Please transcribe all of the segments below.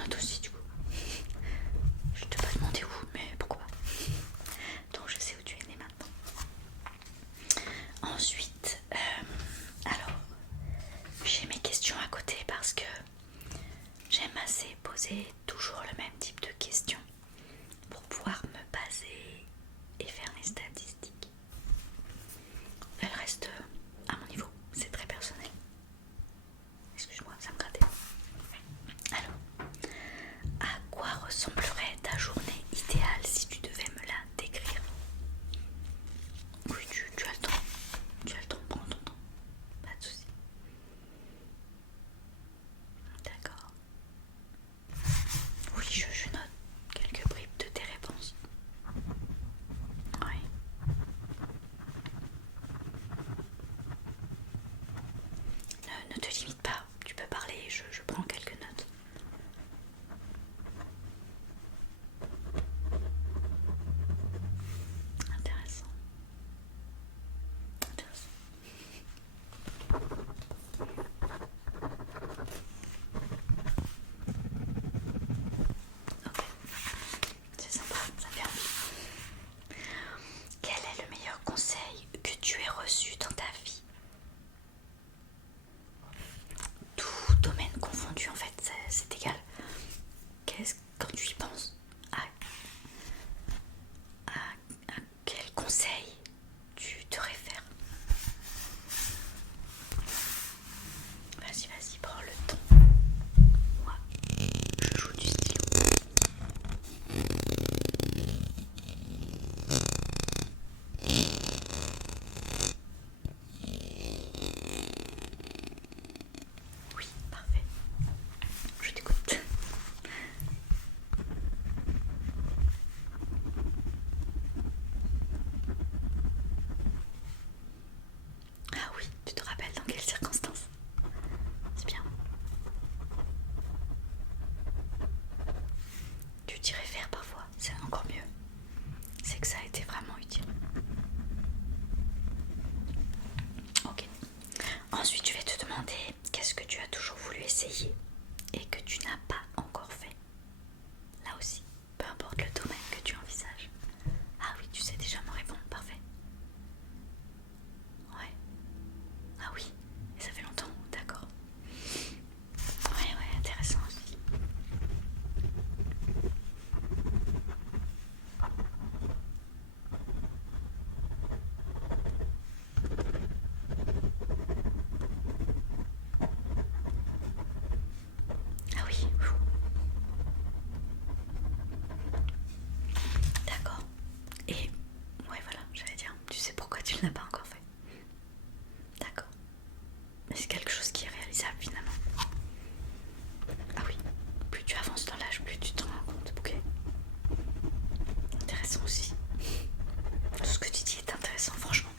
note aussi du coup. Je t'ai pas demandé où, mais pourquoi pas. Donc je sais où tu es né maintenant. Ensuite, alors, j'ai mes questions à côté parce que j'aime assez poser toujours le même type de questions pour pouvoir me baser et faire mes statistiques. Elle reste à mon niveau, c'est très personnel. Excuse-moi, ça me grattait. Alors, à quoi ressemblerait ta journée idéale si tu devais me la décrire? Oui, tu as le temps. Tu as le temps, prends ton temps. Pas de soucis. D'accord. Oui, je note quelques bribes de tes réponses. Oui. Ne te limite pas, tu peux parler, je prends quelques notes. Intéressant. Intéressant. Ok, c'est sympa, ça fait envie. Quel est le meilleur conseil que tu aies reçu dans ta vie? Tout domaine confondu en fait, c'est égal. Quand tu y penses, à quel conseil tu te réfères? Vas-y, prends le temps. Moi, je joue du stylo. Oui, parfait. Je t'écoute. Ah oui, tu te rappelles dans quelles circonstances? C'est bien. Tu t'y réfères parfois, c'est encore mieux. C'est que ça a été vraiment utile. Ok. Ensuite, je vais te demander qu'est-ce que tu as toujours voulu essayer et que tu n'as pas encore fait. Là aussi, peu importe le domaine que tu envisages. Ah oui, tu sais déjà me répondre, parfait. Ouais. Ah oui, et ça fait longtemps, d'accord. Ouais, intéressant aussi. Ah oui, d'accord. Et ouais, voilà, j'allais dire, tu sais pourquoi tu ne l'as pas encore fait. D'accord. Mais c'est quelque chose qui est réalisable finalement. Ah oui, plus tu avances dans l'âge, plus tu te rends compte. Ok. Intéressant aussi. Tout ce que tu dis est intéressant, franchement.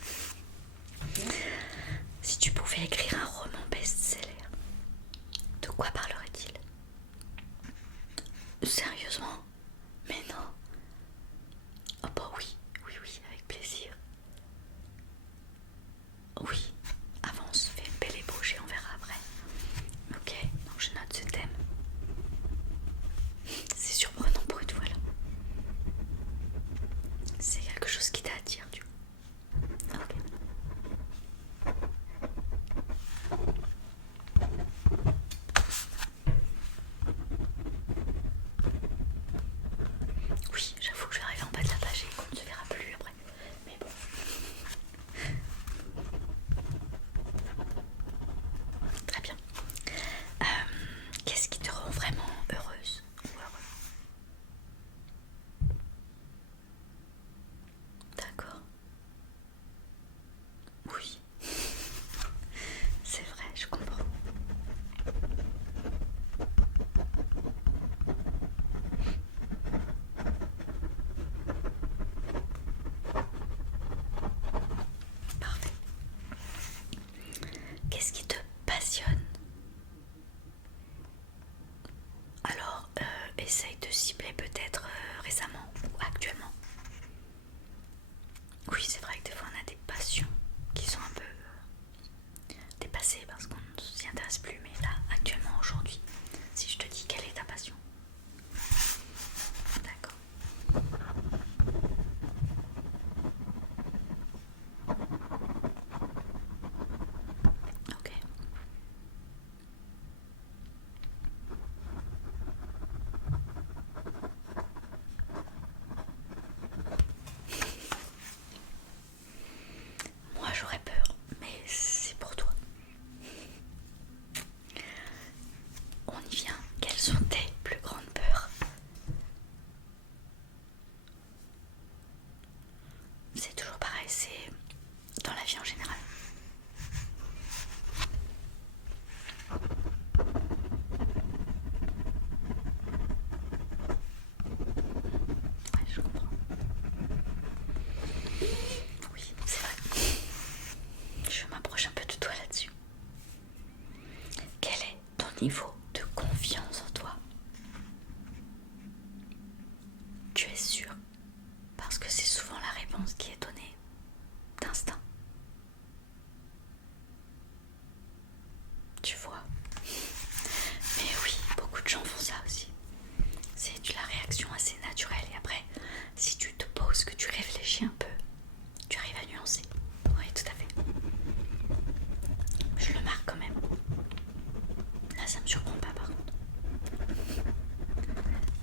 Si tu pouvais écrire un roman best-seller, de quoi parlerait-il? Sérieusement? Mais non. Oh bah oui, avec plaisir. Oui, avance, fais une belle ébauche et on verra après. Ok, donc je note ce thème. C'est surprenant pour une fois là. C'est quelque chose qui t'attire, tu vois. Ok. Oui, j'avoue que je vais arriver en bas de la page et qu'on ne se verra plus après. Mais bon. Très bien. Qu'est-ce qui te rend vraiment heureuse ou heureux? D'accord. Oui. C'est vrai, je comprends. niveau de confiance en toi. Tu es sûr? Parce que c'est souvent la réponse qui est donnée d'instinct. Tu vois? Mais oui, beaucoup de gens font ça aussi. C'est de la réaction assez naturelle. Et après, si tu te poses, que tu réfléchis un peu, tu arrives à nuancer. Oui, tout à fait. Je le marque quand même. Là, ça me surprend pas par contre.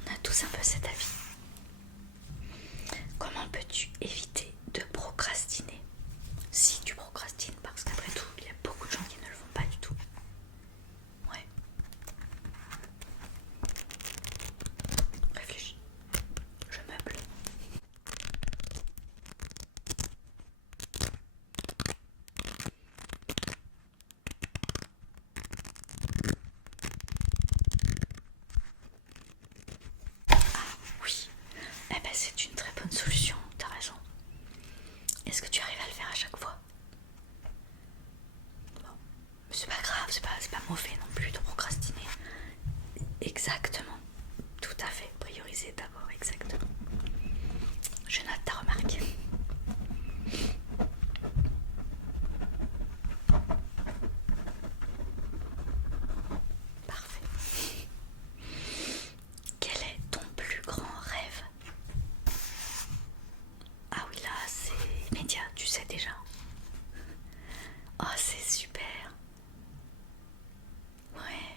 On a tous un peu cet avis. Comment peux-tu éviter de procrastiner? Si tu procrastines, parce qu'après tout, il y a beaucoup de gens qui ne le font pas du tout. Ouais. Réfléchis. Je meuble. Ah oui. Eh ben c'est une très bonne solution, t'as raison. Est-ce que tu arrives à le faire à chaque fois? Bon. Mais c'est pas grave, c'est pas mauvais non plus de procrastiner. Exactement. Tout à fait. Prioriser d'abord, exactement. Je note ta remarque. Parfait. Quel est ton plus grand rêve? Ah oui, là, c'est immédiat, tu sais déjà. Oh, c'est super. Ouais.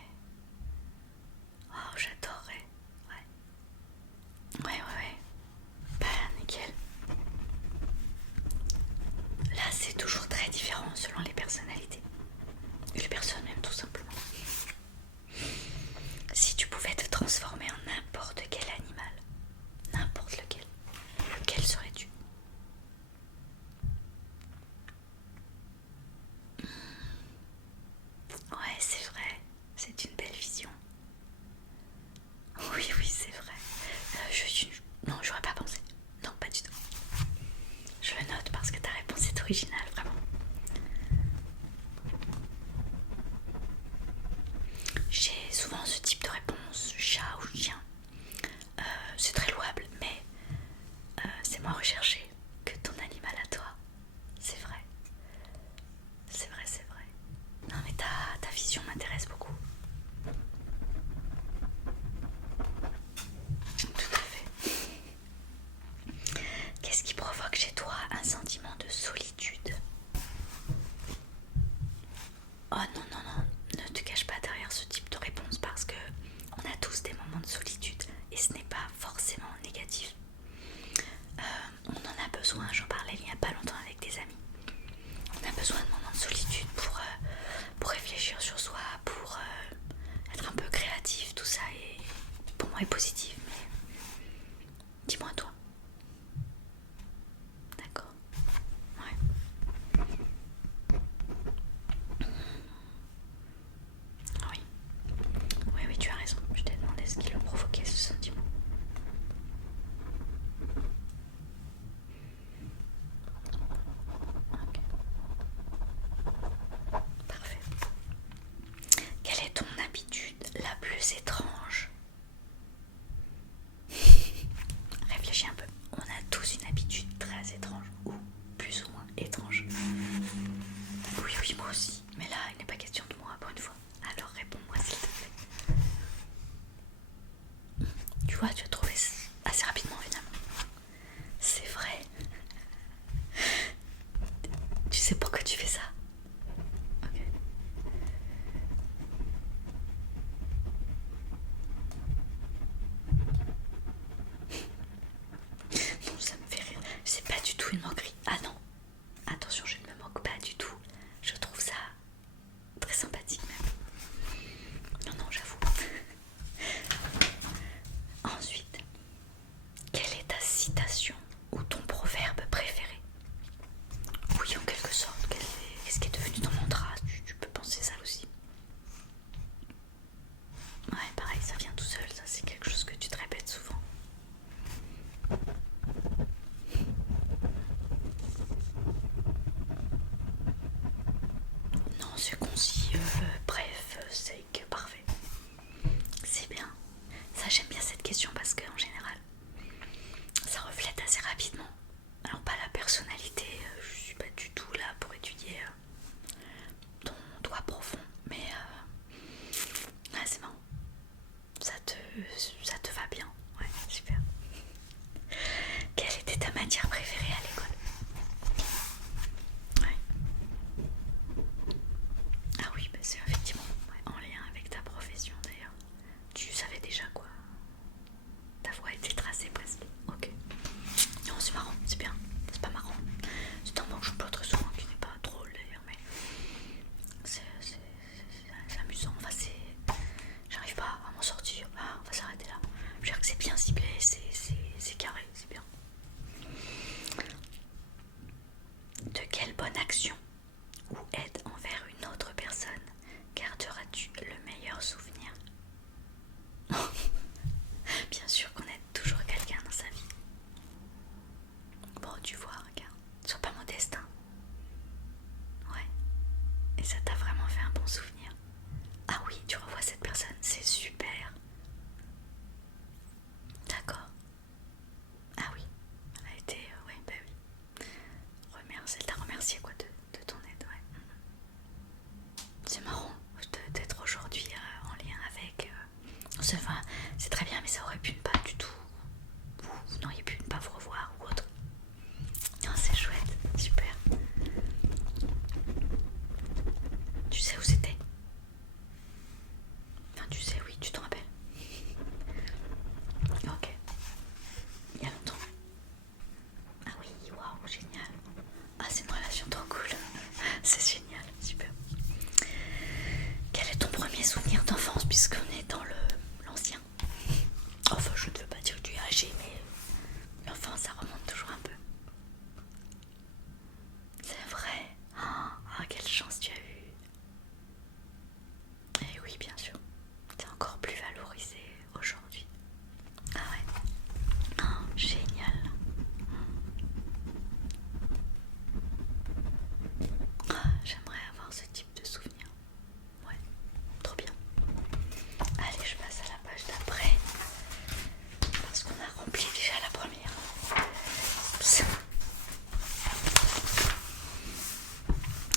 Oh, j'adorerais. Ouais. Ouais. Bah, nickel. Là, c'est toujours très différent selon les personnalités. Et les personnes même, tout simplement. Si tu pouvais te transformer en n'importe quel animal, n'importe lequel serais-tu? Ouais, c'est vrai. C'est une belle vision. Oui, c'est vrai. Non, j'aurais pas pensé. Non, pas du tout. Je le note parce que ta réponse est originale, vraiment. J'ai souvent ce type de réponse, chat ou chien. C'est très louable, mais c'est moins recherché que ton animal à toi. C'est vrai. C'est vrai. Non, mais ta vision m'intéresse beaucoup. Tout à fait. Qu'est-ce qui provoque chez toi un sentiment de solitude? Oh non, ne te cache pas derrière ce type de réponse parce que on a tous des moments de solitude et ce n'est pas forcément négatif. On en a besoin, j'en parlais il n'y a pas longtemps avec des amis. On a besoin de moments de solitude pour réfléchir sur soi, pour être un peu créatif, tout ça et pour moi est positif. Mais dis-moi toi. D'accord. Ouais. Oui. Oui, tu as raison. Je t'ai demandé ce qui le provoquait ce sentiment. Ok. Parfait. Quelle est ton habitude la plus étrange? Réfléchis un peu. On a tous une habitude très étrange ou plus ou moins étrange. Oui, moi aussi. Mais là, il n'est pas question de moi pour une fois. Alors réponds-moi s'il te plaît. Tu vois, tu as trouvé assez rapidement finalement. C'est vrai. Tu sais pourquoi tu fais ça? Ok. Non, ça me fait rire. C'est pas du tout une moquerie. Ah non. Attention, je ne me moque pas du tout. Je trouve ça très sympathique même. Non, j'avoue. Ensuite, quelle est ta citation ou ton proverbe préféré? Oui, en quelque sorte. Qu'est-ce qui est devenu ton mantra? Tu peux penser ça aussi. Ouais, pareil, ça vient tout seul. Ça, c'est quelque chose que tu te répètes souvent. Non, c'est concis. Bref, c'est que parfait. questions parce qu'en général, ça reflète assez rapidement. Alors pas la personnalité, je suis pas du tout là pour étudier ton doigt profond, mais c'est marrant. Ça te va bien. Ouais, super. Quelle était ta matière préférée à l'école? Ouais. Ah oui, bah c'est effectivement en lien avec ta profession d'ailleurs. Tu savais déjà quoi? Ta voix était tracée presque. Ok. Non, c'est marrant, c'est bien. C'est pas marrant. C'est un mot que je peux très souvent qui n'est pas drôle d'ailleurs, mais c'est amusant. Enfin, j'arrive pas à m'en sortir. Ah, on va s'arrêter là. Je veux dire que c'est bien ciblé, c'est carré, c'est bien. De quelle bonne action ou aide envers une autre personne garderas-tu le meilleur souvenir? Bien sûr qu'on aide toujours quelqu'un dans sa vie. Bon, tu vois, regarde, sois pas modeste, hein. Ouais. Et ça t'a vraiment fait un bon souvenir. Ah oui, tu revois cette personne, c'est super. D'accord. Ah oui, elle a été, ouais, bah oui. Elle t'a remercié quoi de ton aide, ouais. C'est marrant d'être aujourd'hui en lien avec. Enfin, c'est très bien, mais ça aurait pu ne pas du tout. Vous n'auriez pu ne pas vous revoir ou autre. Non, c'est chouette, super. Tu sais où c'était? Enfin, tu sais, oui, tu t'en rappelles. Ok. Il y a longtemps. Ah oui, waouh, génial. Ah, c'est une relation trop cool. C'est génial, super. Quel est ton premier souvenir d'enfance puisqu'on est dans l'ancien? Enfin, je ne veux pas dire que tu es âgé, mais l'enfance, ça remonte toujours un peu. C'est vrai. Ah, quelle chance tu as eu. Et oui, bien sûr. C'est encore plus valorisé aujourd'hui. Ah ouais. Oh, génial. J'aimerais avoir ce type de souvenir. Ouais, trop bien. Allez, je passe à la page d'après. Parce qu'on a rempli déjà la première.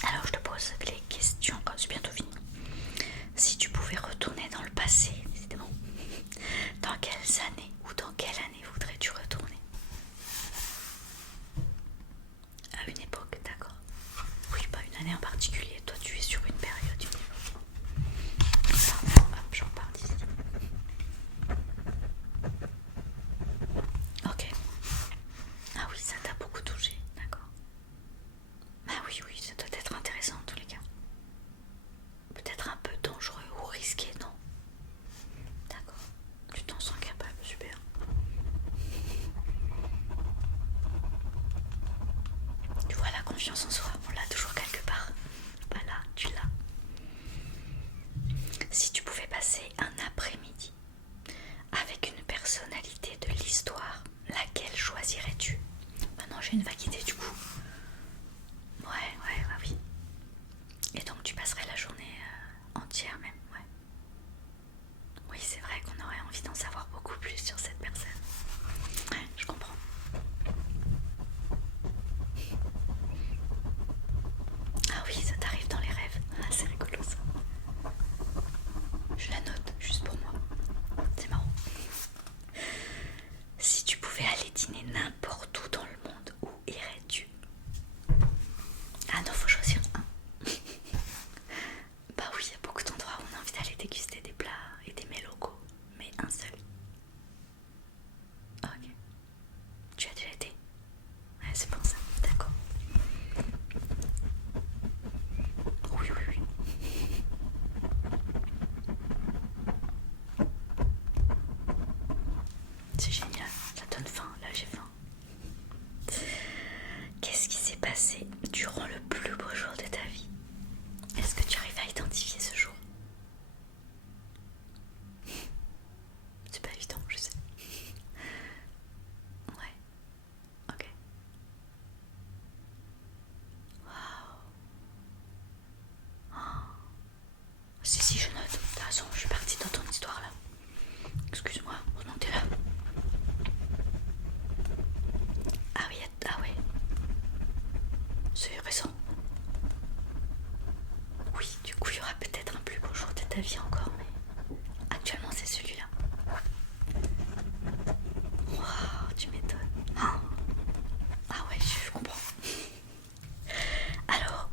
Alors, je te pose les questions quand c'est bientôt fini. Si tu pouvais retourner dans le passé, décidément, dans quelles années ou dans quelle année voudrais-tu retourner? À une époque, d'accord. Oui, pas une année en particulier. Toi, tu es sur une période, une époque. Hop, j'en repars d'ici. Ok. Ah oui, ça t'a beaucoup touché, d'accord. Ah oui, oui, ça doit être intéressant en tous les cas. Peut-être un peu dangereux ou risqué, non? D'accord. Tu t'en sens capable, super. Tu vois, la confiance en soi, on l'a toujours quelque part. Bah là, tu l'as. Si tu pouvais passer un après-midi avec une personnalité de l'histoire, laquelle choisirais-tu? Maintenant, j'ai une vague idée du coup. Ouais, bah oui. Et donc, tu passerais la journée entière même, ouais. Oui, c'est vrai qu'on aurait envie d'en savoir beaucoup plus sur cette personne. Ouais, je comprends. Ah oui, ça t'arrive dans les rêves. Ah, c'est rigolo ça. Je la note juste pour moi. C'est marrant. Si tu pouvais aller dîner n'importe où dans le monde, où irais-tu? Ah non, faut choisir un. Bah oui, il y a beaucoup d'endroits où on a envie d'aller déguster des plats et des mets locaux, mais un seul. Ok. Tu as déjà été? Ouais, c'est pour ça, d'accord. Oui. C'est génial, ça donne faim, là j'ai faim. Qu'est-ce qui s'est passé durant le plus beau jour de ta vie? Est-ce que tu arrives à identifier ce jour? C'est pas évident, je sais. Ouais, ok. Waouh. Oh. Si, je note. De toute façon, je suis partie dans ton histoire là. Excuse-moi, pendant que t'es là. Ah oui, ah ouais. C'est récent. Oui, du coup, il y aura peut-être un plus beau jour de ta vie encore, mais actuellement, c'est celui-là. Waouh, tu m'étonnes. Oh. Ah ouais, je comprends. Alors,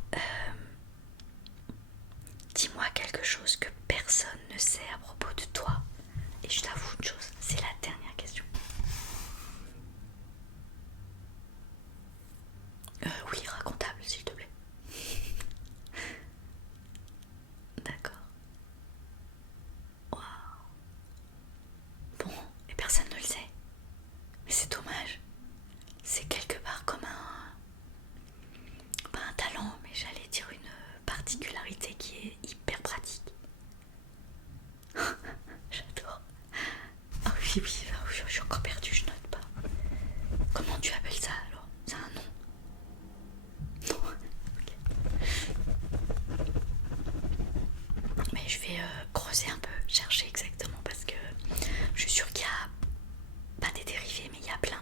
dis-moi quelque chose que personne ne sait à propos de toi. Et je t'avoue une chose, c'est la dernière question. Oui, racontable, s'il te plaît. D'accord. Waouh. Bon, et personne ne le sait. Mais c'est dommage. C'est quelque part comme pas un talent, mais j'allais dire une particularité qui est hyper pratique. J'adore. Ah oui, oui, ah oui, je suis encore perdue, je note pas. Comment tu appelles ça alors? C'est un nom? Non. Ok. Mais je vais creuser un peu, chercher exactement parce que je suis sûre qu'il y a pas des dérivés, mais il y a plein